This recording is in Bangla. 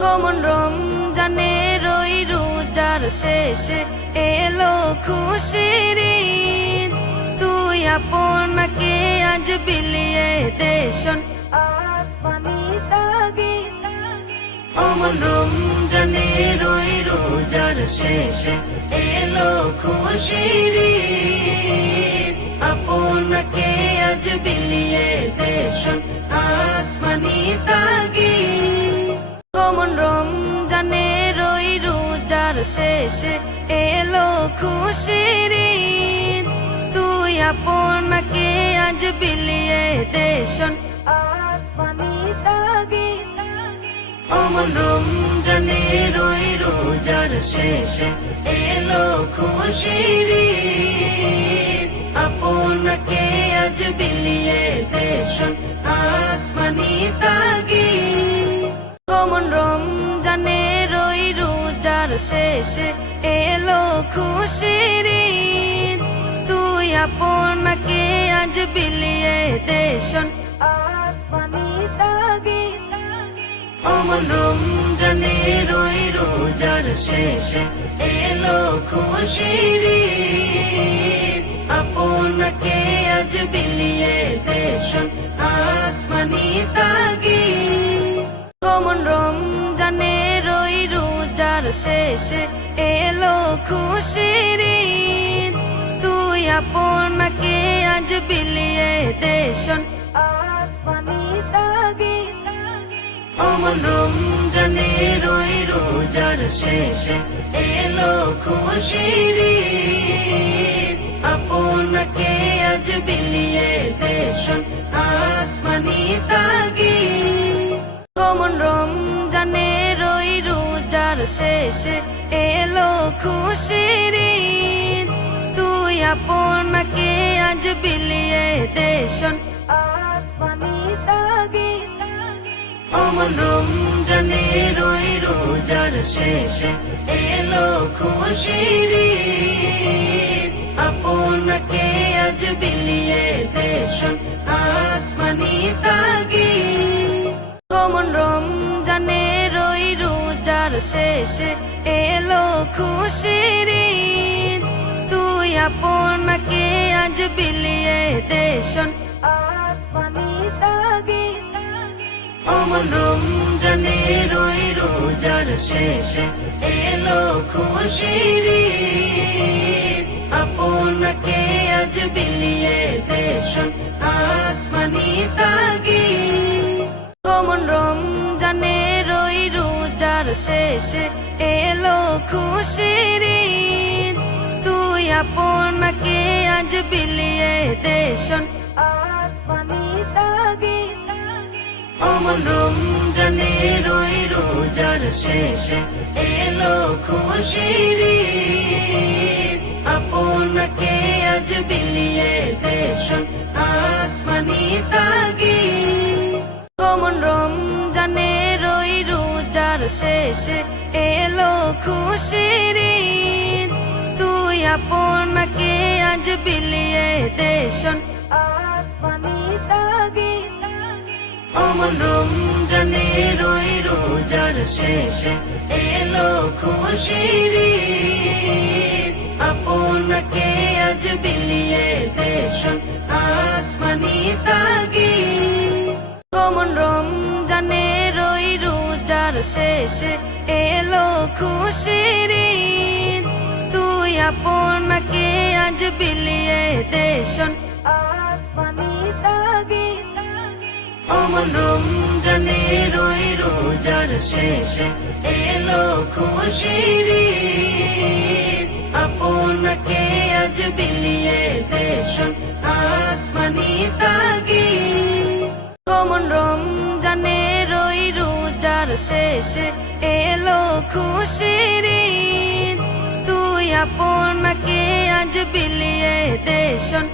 কমন রমজানের ওই রোজার শেষে এলো খুশির ঈদ। তুই আপনাকে আজ বিলিয়ে দেশন আসমানি তাগিদ। কমন রমজানের ওই রোজার শেষে এলো খুশির ঈদ। আপনাকে আজ বিলিয়ে দেশন আসমানি তাগিদ। কমন রমজানের ওই রোজার শেষে এলো খুশির ঈদ। তুই আপনাকে আজ বিলিয়ে দেশন আসমানি তাগিদ। কমন রমজানের ওই রোজার শেষে এলো খুশির ঈদ। আপনাকে আজ বিলিয়ে দেশন আসমানি তাগিদ। কমন রমজানের ওই রোজার শেষে এলো খুশির ঈদ। তুই আপনাকে আজ বিলিয়ে দেশন আসমানি তাগিদ। কমন রমজানের ওই রোজার শেষে এলো খুশির ঈদ। আপনাকে আজ বিলিয়ে দেশন আসমানি তাগিদ। কমন রমজানের ওই রোজার শেষে এলো খুশির ঈদ। তুই আপনাকে আজ বিলিয়ে দেশন আসমানি তাগিদ। কমন রমজানের ওই রোজার শেষে এলো খুশির ঈদ। আপনাকে আজ বিলিয়ে দেশন আসমানি তাগিদ। কমন রমজানের ওই রোজার শেষে এলো খুশির ঈদ। তুই আপনাকে আজ বিলিয়ে দেশন আসমানি তাগিদ। কমন রমজানের ওই রোজার শেষে এলো খুশির ঈদ। আপনাকে আজ বিলিয়ে দেশন আসমানি তাগিদ। কমন রমজানের ওই রোজার শেষে এলো খুশির ঈদ। তুই আপনাকে আজ বিলিয়ে দেশন আসমানি তাগিদ। কমন রমজানের ওই রোজার শেষে এলো খুশির ঈদ। আপনাকে আজ বিলিয়ে দেশন আসমানি তাগিদ। কমন রমজানের ওই রোজার শেষে এলো খুশির ঈদ। তুই আপনাকে আজ বিলিয়ে দেশন আসমানি তাগিদ। কমন রমজানের ওই রোজার শেষে এলো খুশির ঈদ। আপনাকে আজ বিলিয়ে দেশন আসমানি তাগিদ। কমন রমজানের ওই রোজার শেষে এলো খুশির ঈদ। তুই আপনাকে আজ বিলিয়ে দেশন আসমানি তাগিদ। কমন রমজানের ওই রোজার শেষে এলো খুশির ঈদ। আপনাকে আজ বিলিয়ে দেশন আসমানি তাগিদ। কমন রমজানের ওই রোজার শেষে এলো খুশির ঈদ। তুই আপনাকে আজ বিলিয়ে দেশন আসমানি তাগিদ। কমন রমজানের ওই রোজার শেষে এলো খুশির ঈদ। আপনাকে আজ বিলিয়ে দেশন আসমানি তাগিদ। কমন রমজানের ওই রোজার শেষে এলো খুশির ঈদ। তুই আপনাকে আজ বিলিয়ে দেশন